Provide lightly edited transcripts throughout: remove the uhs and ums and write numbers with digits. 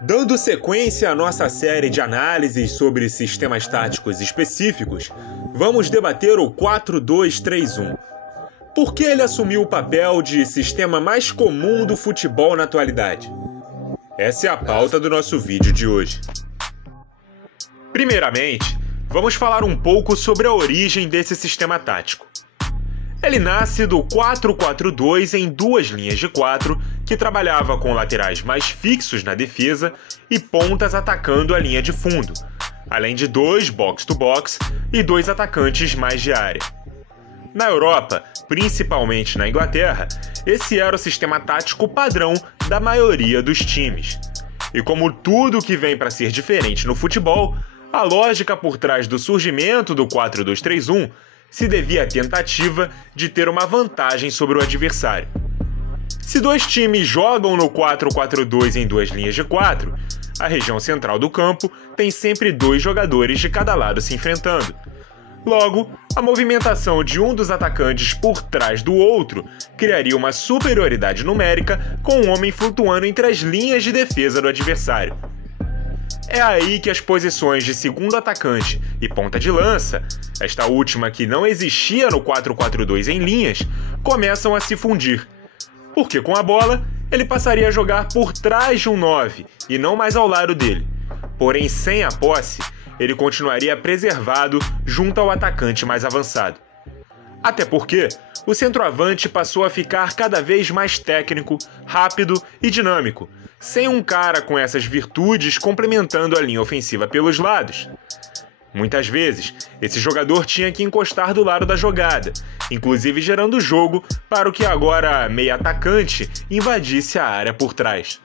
Dando sequência à nossa série de análises sobre sistemas táticos específicos, vamos debater o 4-2-3-1. Por que ele assumiu o papel de sistema mais comum do futebol na atualidade? Essa é a pauta do nosso vídeo de hoje. Primeiramente, vamos falar um pouco sobre a origem desse sistema tático. Ele nasce do 4-4-2 em duas linhas de 4, que trabalhava com laterais mais fixos na defesa e pontas atacando a linha de fundo, além de dois box-to-box e dois atacantes mais de área. Na Europa, principalmente na Inglaterra, esse era o sistema tático padrão da maioria dos times. E como tudo que vem para ser diferente no futebol, a lógica por trás do surgimento do 4-2-3-1 se devia à tentativa de ter uma vantagem sobre o adversário. Se dois times jogam no 4-4-2 em duas linhas de 4, a região central do campo tem sempre dois jogadores de cada lado se enfrentando. Logo, a movimentação de um dos atacantes por trás do outro criaria uma superioridade numérica com um homem flutuando entre as linhas de defesa do adversário. É aí que as posições de segundo atacante e ponta de lança, esta última que não existia no 4-4-2 em linhas, começam a se fundir. Porque com a bola, ele passaria a jogar por trás de um 9 e não mais ao lado dele. Porém, sem a posse, ele continuaria preservado junto ao atacante mais avançado. Até porque o centroavante passou a ficar cada vez mais técnico, rápido e dinâmico, sem um cara com essas virtudes complementando a linha ofensiva pelos lados. Muitas vezes, esse jogador tinha que encostar do lado da jogada, inclusive gerando o jogo para o que agora meio atacante invadisse a área por trás.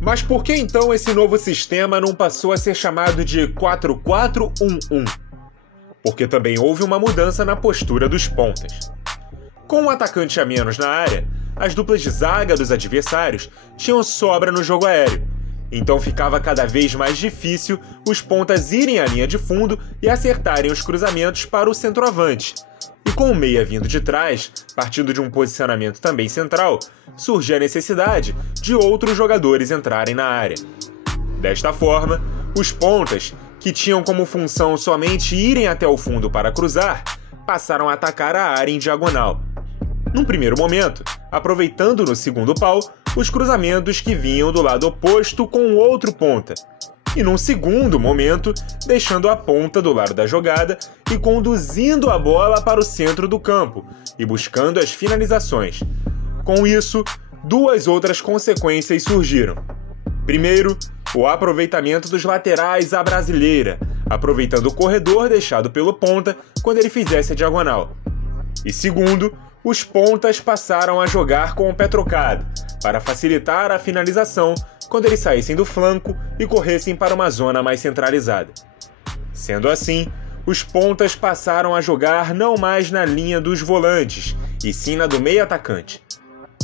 Mas por que então esse novo sistema não passou a ser chamado de 4-4-1-1? Porque também houve uma mudança na postura dos pontas. Com um atacante a menos na área, as duplas de zaga dos adversários tinham sobra no jogo aéreo, então ficava cada vez mais difícil os pontas irem à linha de fundo e acertarem os cruzamentos para o centroavante. E com o meia vindo de trás, partindo de um posicionamento também central, surgia a necessidade de outros jogadores entrarem na área. Desta forma, os pontas, que tinham como função somente irem até o fundo para cruzar, passaram a atacar a área em diagonal. Num primeiro momento, aproveitando no segundo pau os cruzamentos que vinham do lado oposto com o outro ponta. E num segundo momento, deixando a ponta do lado da jogada e conduzindo a bola para o centro do campo e buscando as finalizações. Com isso, duas outras consequências surgiram. Primeiro, o aproveitamento dos laterais à brasileira, aproveitando o corredor deixado pelo ponta quando ele fizesse a diagonal. E segundo, os pontas passaram a jogar com o pé trocado, para facilitar a finalização quando eles saíssem do flanco e corressem para uma zona mais centralizada. Sendo assim, os pontas passaram a jogar não mais na linha dos volantes, e sim na do meio atacante.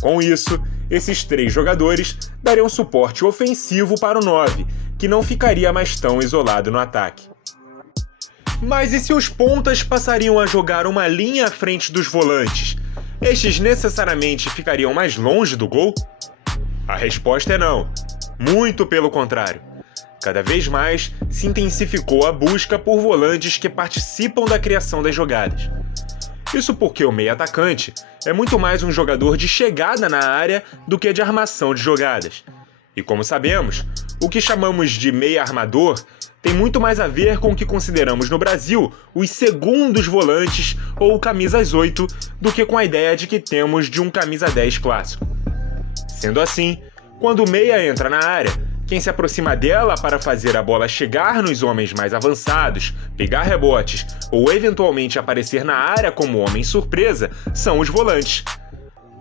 Com isso, esses três jogadores dariam suporte ofensivo para o 9, que não ficaria mais tão isolado no ataque. Mas e se os pontas passariam a jogar uma linha à frente dos volantes? Estes necessariamente ficariam mais longe do gol? A resposta é não. Muito pelo contrário. Cada vez mais se intensificou a busca por volantes que participam da criação das jogadas. Isso porque o meio-atacante é muito mais um jogador de chegada na área do que de armação de jogadas. E como sabemos, o que chamamos de meia-armador tem muito mais a ver com o que consideramos no Brasil os segundos volantes ou camisas 8 do que com a ideia de que temos de um camisa 10 clássico. Sendo assim, quando o meia entra na área, quem se aproxima dela para fazer a bola chegar nos homens mais avançados, pegar rebotes ou eventualmente aparecer na área como homem surpresa são os volantes.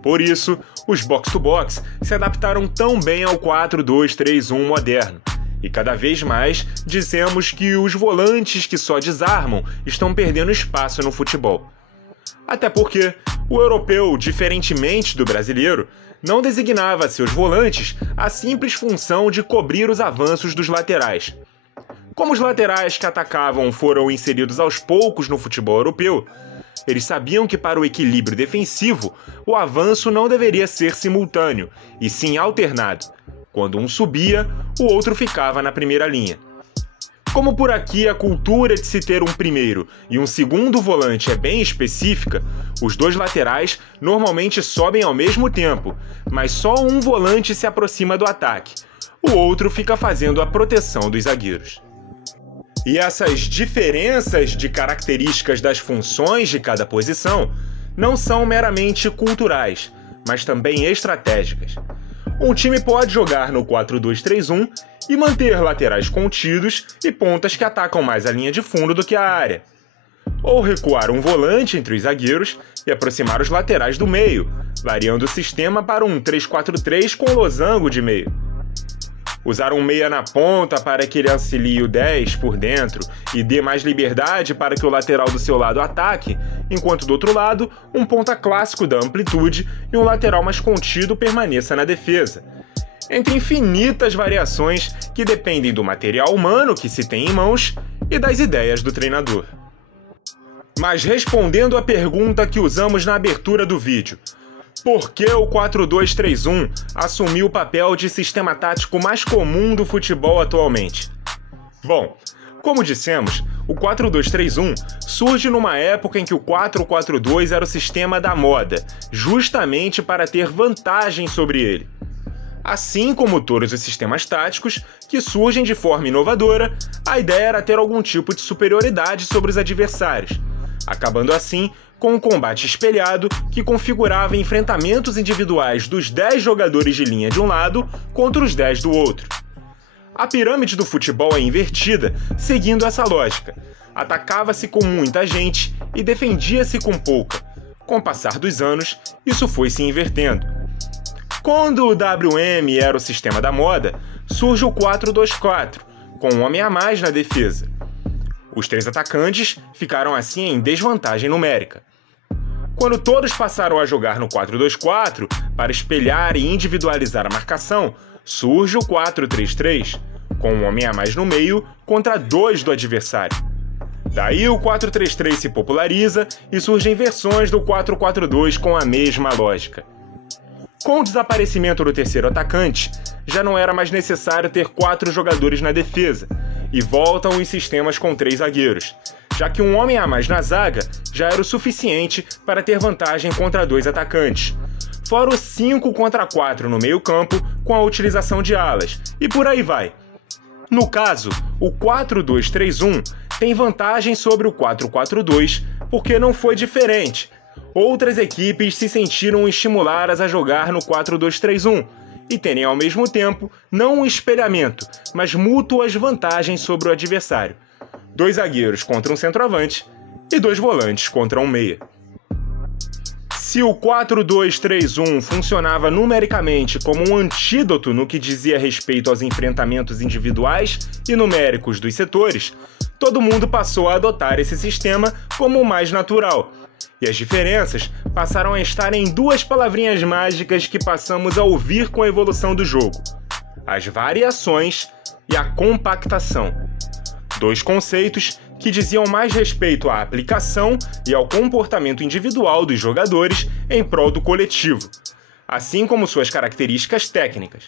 Por isso, os box-to-box se adaptaram tão bem ao 4-2-3-1 moderno. E cada vez mais dizemos que os volantes que só desarmam estão perdendo espaço no futebol. Até porque o europeu, diferentemente do brasileiro, não designava seus volantes a simples função de cobrir os avanços dos laterais. Como os laterais que atacavam foram inseridos aos poucos no futebol europeu, eles sabiam que para o equilíbrio defensivo, o avanço não deveria ser simultâneo, e sim alternado. Quando um subia, o outro ficava na primeira linha. Como por aqui a cultura de se ter um primeiro e um segundo volante é bem específica, os dois laterais normalmente sobem ao mesmo tempo, mas só um volante se aproxima do ataque. O outro fica fazendo a proteção dos zagueiros. E essas diferenças de características das funções de cada posição não são meramente culturais, mas também estratégicas. Um time pode jogar no 4-2-3-1 e manter laterais contidos e pontas que atacam mais a linha de fundo do que a área. Ou recuar um volante entre os zagueiros e aproximar os laterais do meio, variando o sistema para um 3-4-3 com losango de meio. Usar um meia na ponta para que ele auxilie o 10 por dentro e dê mais liberdade para que o lateral do seu lado ataque, enquanto do outro lado, um ponta clássico da amplitude e um lateral mais contido permaneça na defesa. Entre infinitas variações que dependem do material humano que se tem em mãos e das ideias do treinador. Mas respondendo à pergunta que usamos na abertura do vídeo, por que o 4-2-3-1 assumiu o papel de sistema tático mais comum do futebol atualmente? Bom, como dissemos, o 4-2-3-1 surge numa época em que o 4-4-2 era o sistema da moda, justamente para ter vantagem sobre ele. Assim como todos os sistemas táticos que surgem de forma inovadora, a ideia era ter algum tipo de superioridade sobre os adversários, acabando assim com um combate espelhado que configurava enfrentamentos individuais dos 10 jogadores de linha de um lado contra os 10 do outro. A pirâmide do futebol é invertida, seguindo essa lógica. Atacava-se com muita gente e defendia-se com pouca. Com o passar dos anos, isso foi se invertendo. Quando o WM era o sistema da moda, surge o 4-2-4, com um homem a mais na defesa. Os 3 atacantes ficaram assim em desvantagem numérica. Quando todos passaram a jogar no 4-2-4, para espelhar e individualizar a marcação, surge o 4-3-3, com um homem a mais no meio contra 2 do adversário. Daí o 4-3-3 se populariza e surgem versões do 4-4-2 com a mesma lógica. Com o desaparecimento do terceiro atacante, já não era mais necessário ter 4 jogadores na defesa, e voltam os sistemas com 3 zagueiros, já que um homem a mais na zaga já era o suficiente para ter vantagem contra 2 atacantes, fora o 5 contra 4 no meio-campo com a utilização de alas, e por aí vai. No caso, o 4-2-3-1 tem vantagem sobre o 4-4-2 porque não foi diferente. Outras equipes se sentiram estimuladas a jogar no 4-2-3-1 e terem ao mesmo tempo não um espelhamento, mas mútuas vantagens sobre o adversário. 2 zagueiros contra um centroavante e 2 volantes contra um meia. Se o 4-2-3-1 funcionava numericamente como um antídoto no que dizia respeito aos enfrentamentos individuais e numéricos dos setores, todo mundo passou a adotar esse sistema como o mais natural. E as diferenças passaram a estar em 2 palavrinhas mágicas que passamos a ouvir com a evolução do jogo: as variações e a compactação. 2 conceitos que diziam mais respeito à aplicação e ao comportamento individual dos jogadores em prol do coletivo, assim como suas características técnicas.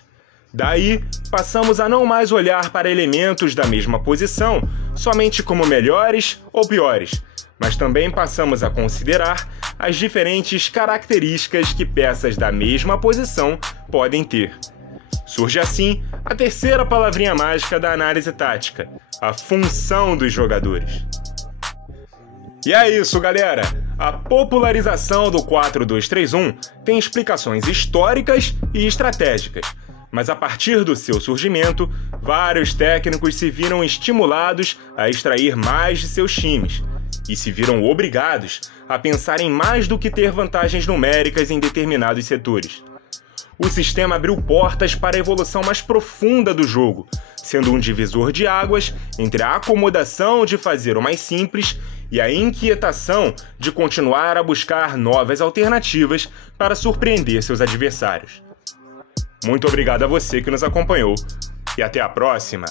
Daí, passamos a não mais olhar para elementos da mesma posição somente como melhores ou piores, mas também passamos a considerar as diferentes características que peças da mesma posição podem ter. Surge assim a terceira palavrinha mágica da análise tática: a função dos jogadores. E é isso, galera! A popularização do 4-2-3-1 tem explicações históricas e estratégicas, mas a partir do seu surgimento, vários técnicos se viram estimulados a extrair mais de seus times e se viram obrigados a pensar em mais do que ter vantagens numéricas em determinados setores. O sistema abriu portas para a evolução mais profunda do jogo, sendo um divisor de águas entre a acomodação de fazer o mais simples e a inquietação de continuar a buscar novas alternativas para surpreender seus adversários. Muito obrigado a você que nos acompanhou e até a próxima!